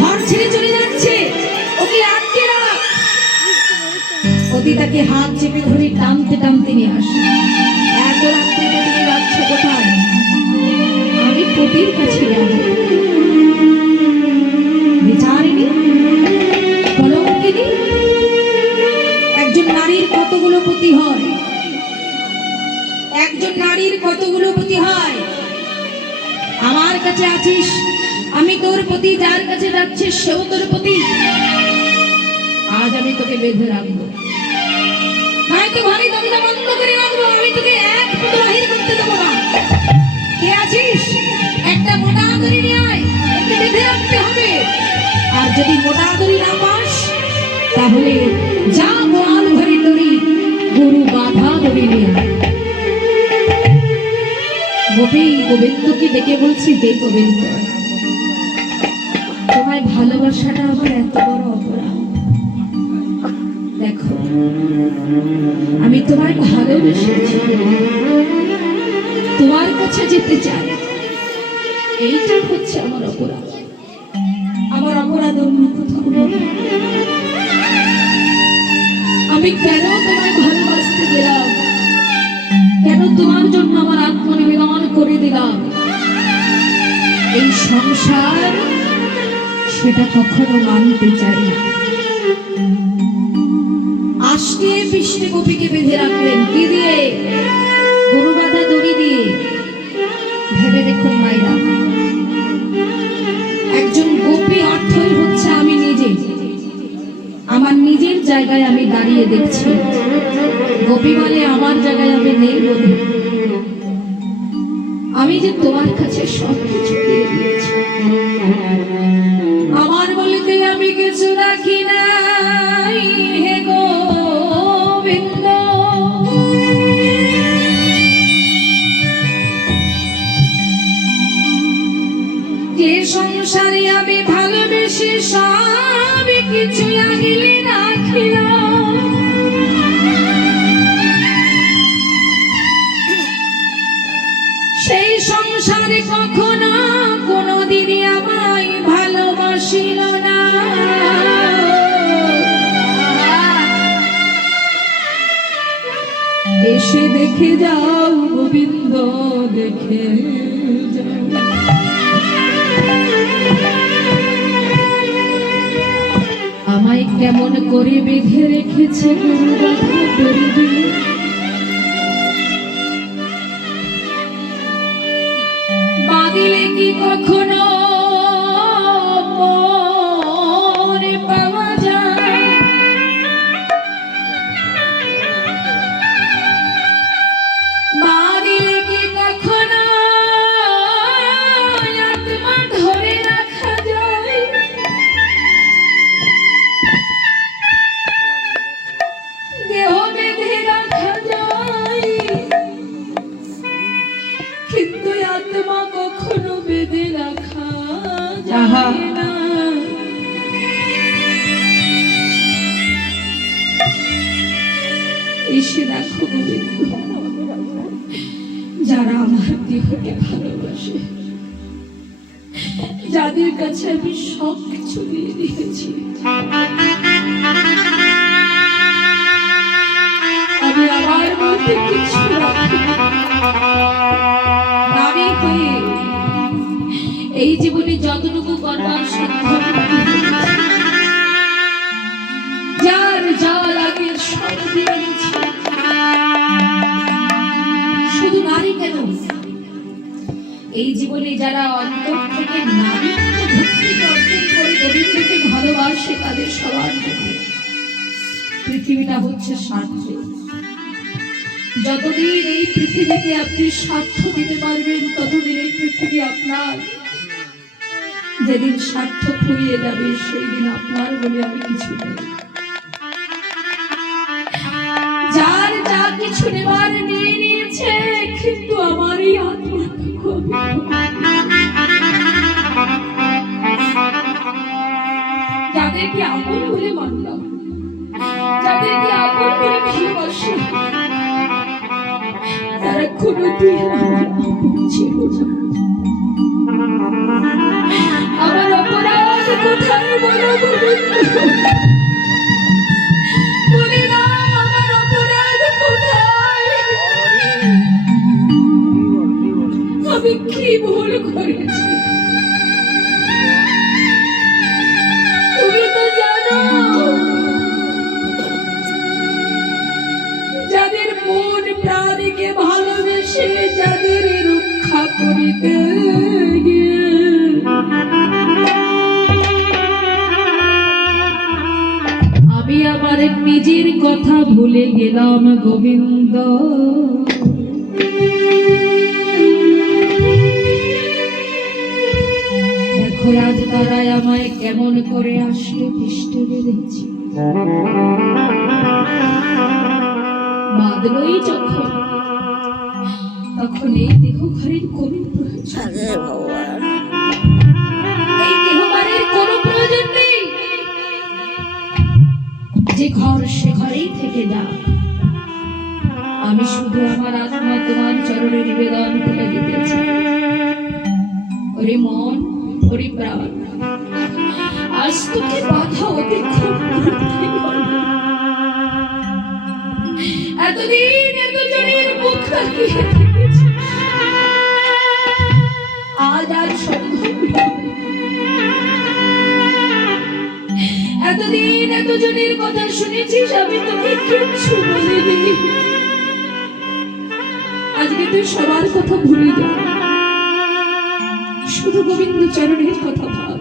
ঘর ছেড়ে চলে যাচ্ছে। ওকে আটকে রাখ। অতি তাকে হাত চেপে ধরে টানতে টানতে নিয়ে আসে। এত রাত্রে তুমি যাচ্ছ কোথায়? আমি একজন নারীর কতগুলো পতি হয়? একজন নারীর কতগুলো প্রতি হয় আমার কাছে আছিস, আমি তোর প্রতি, যার কাছে যাচ্ছিস, সেও তোর প্রতি। আজ আমি তোকে বেঁধে রাখব। ঘরে আছিস? একটা আয় বেঁধে রাখতে হবে। আর যদি মোটা দড়ি না পাস, তাহলে যা গোয়াল ভরি দড়ি গরু বাধা দড়ি নিয়ে গোপী গোবিন্দকে ডেকে বলছি হে গোবিন্দ। তোমায় ভালোবাসাটা আমার এত বড় অপরাধ। দেখো, আমি তোমায় ভালোবেসেছি। তোমার কাছে যেতে চাই। এইটা হচ্ছে আমার অপরাধ। আমার অপরাধ অন্য কোথাও আমি কেন তোমায় ভালোবাসতে গেলাম? কেন তোমার জন্য আমার আত্মনিবেদন করে দিলাম? এই সংসার সেটা কখনো মানতে চাই না। আজকে বৃষ্টি গোপীকে বেঁধে রাখলেন, কি দিয়ে? গরু বাঁধা দড়ি দিয়ে। ভেবে দেখুন মাইরা একজন গোপী অর্থই নিজে আমার নিজের জায়গায় আমি দাঁড়িয়ে দেখছি। গোপী বলে, আমার জায়গায় আমি নেই বলে আমি যে তোমার কাছে সব দেখে যাও গোবিন্দ দেখে আমায় কেমন করে বেঁধে রেখেছে গরু এসে দেখো যারা আমার দেহকে ভালোবাসে, যাদের কাছে আমি সব কিছু দিয়ে দিয়েছি। আমি আমার মধ্যে কিছু রাখি পৃথিবীটা হচ্ছে স্বার্থ যতদিন এই পৃথিবীতে আপনি স্বার্থ দিতে পারবেন, ততদিন এই পৃথিবী আপনার। যেদিন স্বার্থ ফুরিয়ে যাবে সেই দিন আপনার বলে আমি কিছু নেই। যার যা কিছু নেবার নিয়ে নিয়েছে, কিন্তু আমার এই আত্মাটা কোনোদিন আমার ছিল আমার অপরাধ কোথায় বলে নিজের কথা ভুলে গেলাম গোবিন্দ। দেখো আজ তারাই আমায় কেমন করে আসতে পৃষ্ঠে বেঁধেছি। বাঁধলই যখন, তখন এই দেহ ঘরের কোনো প্রয়োজন যে ঘর সে ঘরেই থেকে যা আমি শুধু আমার আত্মা তোমার চরণে নিবেদন করে দিতে চাই ওরে মন ওরে প্রাণ। আজ তোকে বাধা অতিক্রম। এতদিন এতজনের মুখ তাকিয়ে আজ আর সম্ভব এতদিন এতজনের কথা শুনেছিস, আমি তোকে কিচ্ছু বলিনি। আজকে তুই সবার কথা ভুলে যা। শুধু গোবিন্দ চরণের কথা ভাব।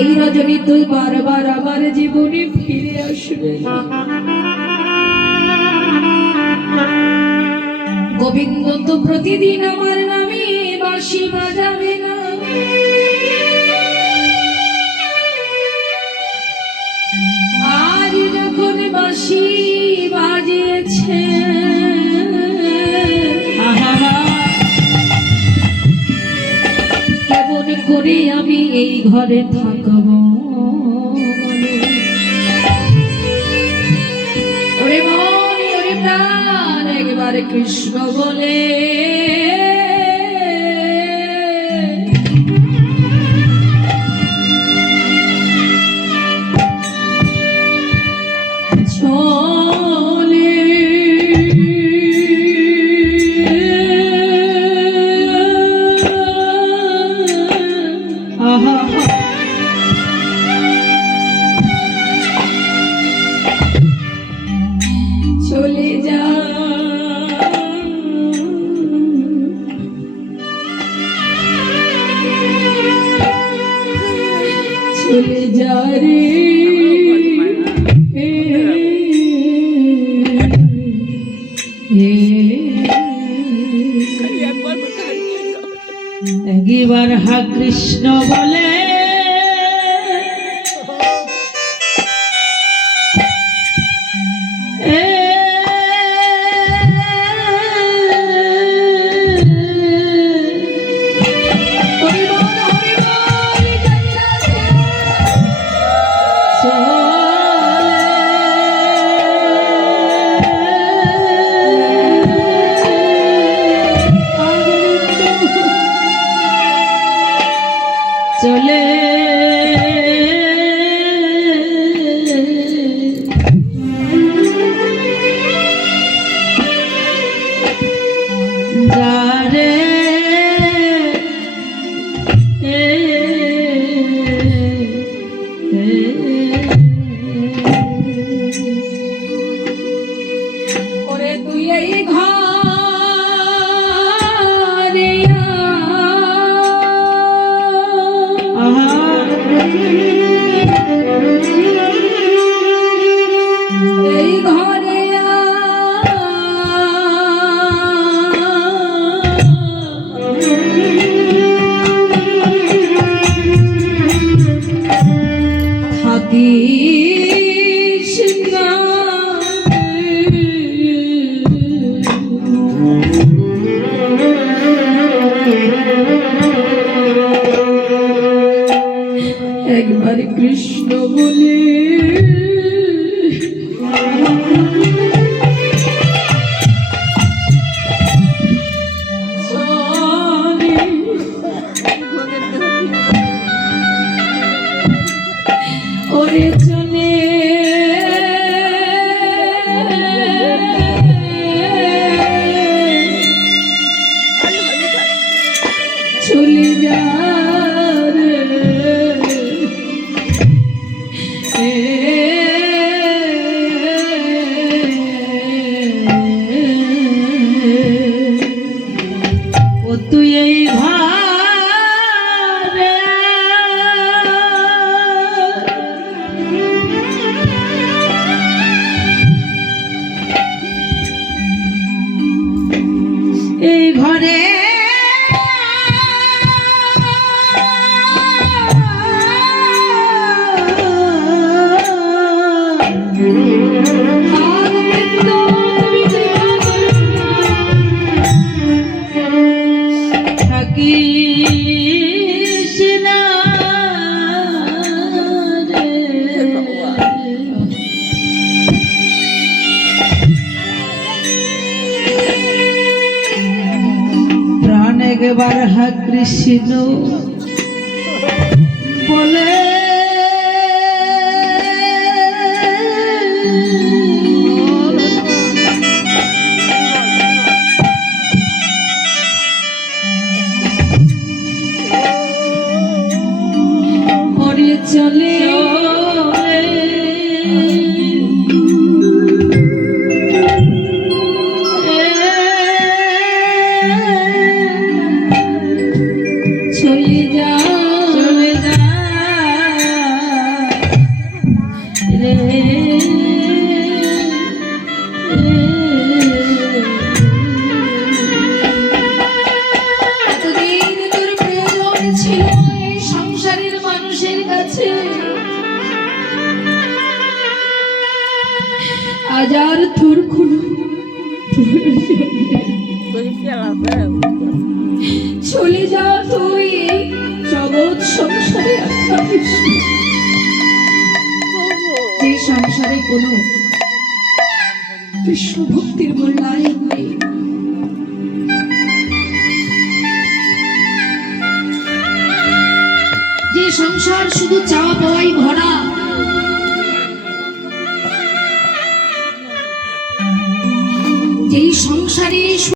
এই রজনী তুই বারবার আমার জীবনে ফিরে আসবে গোবিন্দ তো প্রতিদিন আমার নামে বাঁশি বাজাবে না। করে আমি এই ঘরে থাকব ওরে মন ওরে প্রাণ একবার কৃষ্ণ বলে। কৃষ্ণ একবার হা কৃষ্ণ বলে কোনো কৃষ্ণ ভক্তির মূল্যায়ন নেই যে সংসার শুধু চা পাওয়াই ভরা